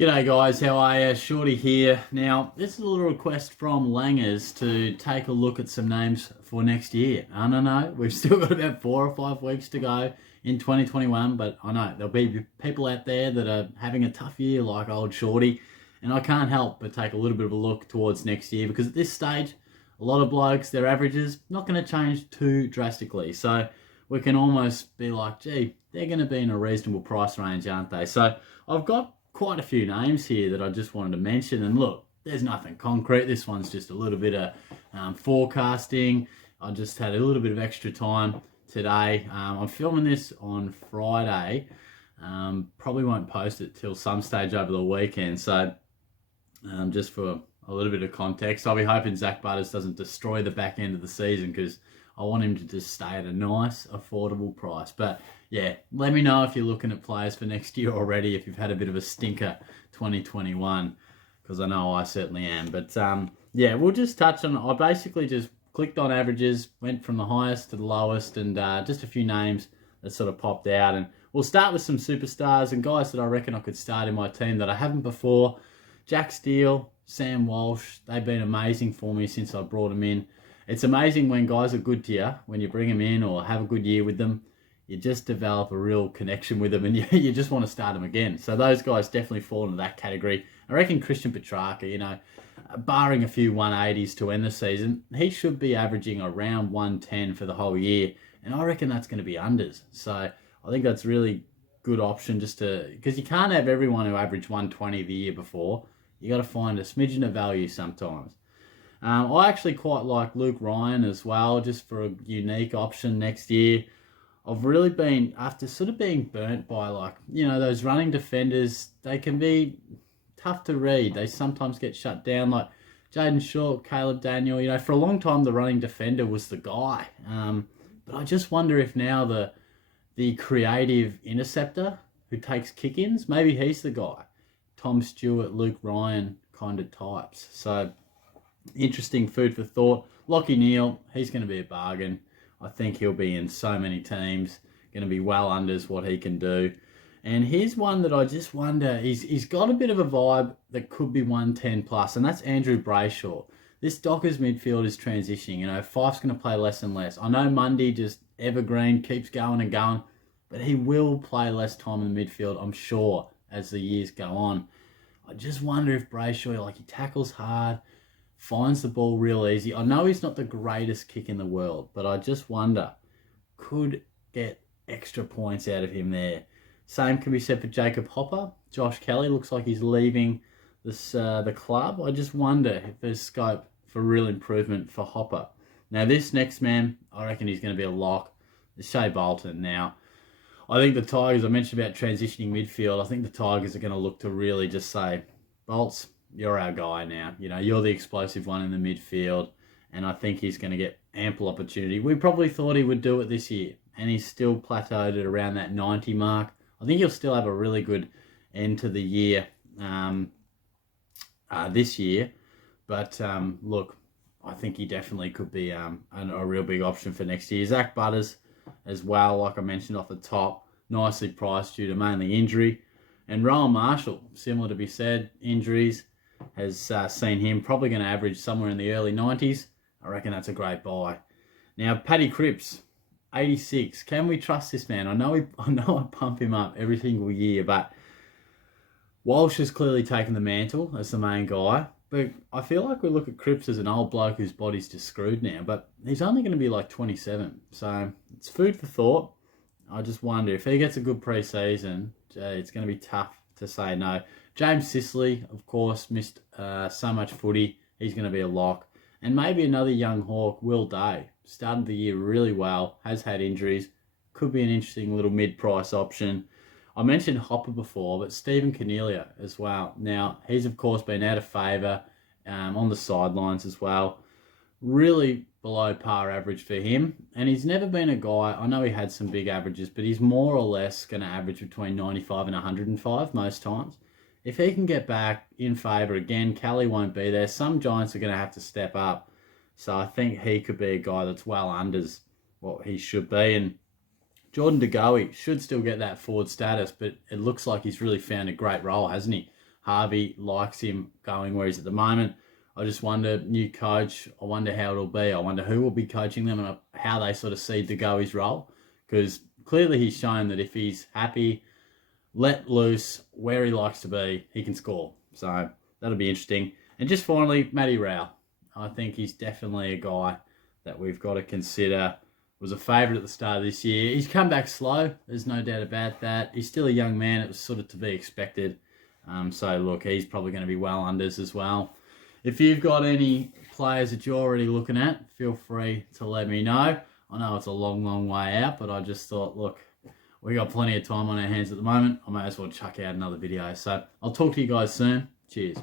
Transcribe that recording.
G'day guys, how are you? Shorty here. Now, this is a little request from Langers to take a look at some names for next year. I don't know, we've still got about 4 or 5 weeks to go in 2021, but I know there'll be people out there that are having a tough year like old Shorty, and I can't help but take a little bit of a look towards next year because at this stage, a lot of blokes, their averages, not going to change too drastically. So we can almost be like, gee, they're going to be in a reasonable price range, aren't they? So I've got quite a few names here that I just wanted to mention. And look, there's nothing concrete. This one's just a little bit of forecasting. I just had a little bit of extra time today. I'm filming this on Friday. Probably won't post it till some stage over the weekend. So just for a little bit of context, I'll be hoping Zach Butters doesn't destroy the back end of the season because I want him to just stay at a nice, affordable price. But yeah, let me know if you're looking at players for next year already, if you've had a bit of a stinker 2021, because I know I certainly am. But yeah, we'll just touch on, I basically just clicked on averages, went from the highest to the lowest, and just a few names that sort of popped out. And we'll start with some superstars and guys that I reckon I could start in my team that I haven't before. Jack Steele, Sam Walsh, they've been amazing for me since I brought them in. It's amazing when guys are good to you, when you bring them in or have a good year with them, you just develop a real connection with them and you just want to start them again. So those guys definitely fall into that category. I reckon Christian Petrarca, barring a few 180s to end the season, he should be averaging around 110 for the whole year. And I reckon that's going to be unders. So I think that's really good option because you can't have everyone who averaged 120 the year before. You got to find a smidgen of value sometimes. I actually quite like Luke Ryan as well, just for a unique option next year. I've really been, after sort of being burnt by those running defenders, they can be tough to read. They sometimes get shut down, like Jaden Short, Caleb Daniel. For a long time, the running defender was the guy. But I just wonder if now the creative interceptor who takes kick-ins, maybe he's the guy. Tom Stewart, Luke Ryan kind of types. So interesting food for thought. Lachie Neale, he's going to be a bargain. I think he'll be in so many teams. Going to be well unders what he can do. And here's one that I just wonder, he's got a bit of a vibe that could be 110 plus, and that's Andrew Brayshaw. This Dockers midfield is transitioning. Fife's going to play less and less. I know Mundy just evergreen, keeps going and going, but he will play less time in the midfield, I'm sure, as the years go on. I just wonder if Brayshaw, he tackles hard, finds the ball real easy. I know he's not the greatest kick in the world, but I just wonder, could get extra points out of him there. Same can be said for Jacob Hopper. Josh Kelly looks like he's leaving the club. I just wonder if there's scope for real improvement for Hopper. Now this next man, I reckon he's going to be a lock. It's Shea Bolton. Now, I think the Tigers, I mentioned about transitioning midfield, I think the Tigers are going to look to really just say, Bolts, you're our guy now. You're the explosive one in the midfield, and I think he's going to get ample opportunity. We probably thought he would do it this year, and he's still plateaued at around that 90 mark. I think he'll still have a really good end to the year this year. But look, I think he definitely could be a real big option for next year. Zach Butters as well, like I mentioned off the top, nicely priced due to mainly injury. And Rowan Marshall, similar to be said, injuries, has seen him probably going to average somewhere in the early 90s. I reckon that's a great buy. Now, Paddy Cripps, 86. Can we trust this man? I know I pump him up every single year, but Walsh has clearly taken the mantle as the main guy. But I feel like we look at Cripps as an old bloke whose body's just screwed now, but he's only going to be like 27. So it's food for thought. I just wonder if he gets a good pre-season, it's going to be tough to say no. James Sicily, of course, missed so much footy. He's going to be a lock. And maybe another young hawk, Will Day. Started the year really well, has had injuries. Could be an interesting little mid-price option. I mentioned Hopper before, but Stephen Cornelia as well. Now, he's, of course, been out of favour on the sidelines as well. Really below par average for him. And he's never been a guy, I know he had some big averages, but he's more or less going to average between 95 and 105 most times. If he can get back in favour again, Kelly won't be there. Some Giants are going to have to step up. So I think he could be a guy that's well unders what he should be. And Jordan De Goey should still get that forward status, but it looks like he's really found a great role, hasn't he? Harvey likes him going where he's at the moment. I just wonder, new coach, I wonder how it'll be. I wonder who will be coaching them and how they sort of see De Goey's role. Because clearly he's shown that if he's happy, let loose, where he likes to be, he can score. So that'll be interesting. And just finally, Matty Rowell. I think he's definitely a guy that we've got to consider. Was a favourite at the start of this year. He's come back slow. There's no doubt about that. He's still a young man. It was sort of to be expected. So, look, he's probably going to be well unders as well. If you've got any players that you're already looking at, feel free to let me know. I know it's a long, long way out, but I just thought, look, we got plenty of time on our hands at the moment. I may as well chuck out another video. So I'll talk to you guys soon. Cheers.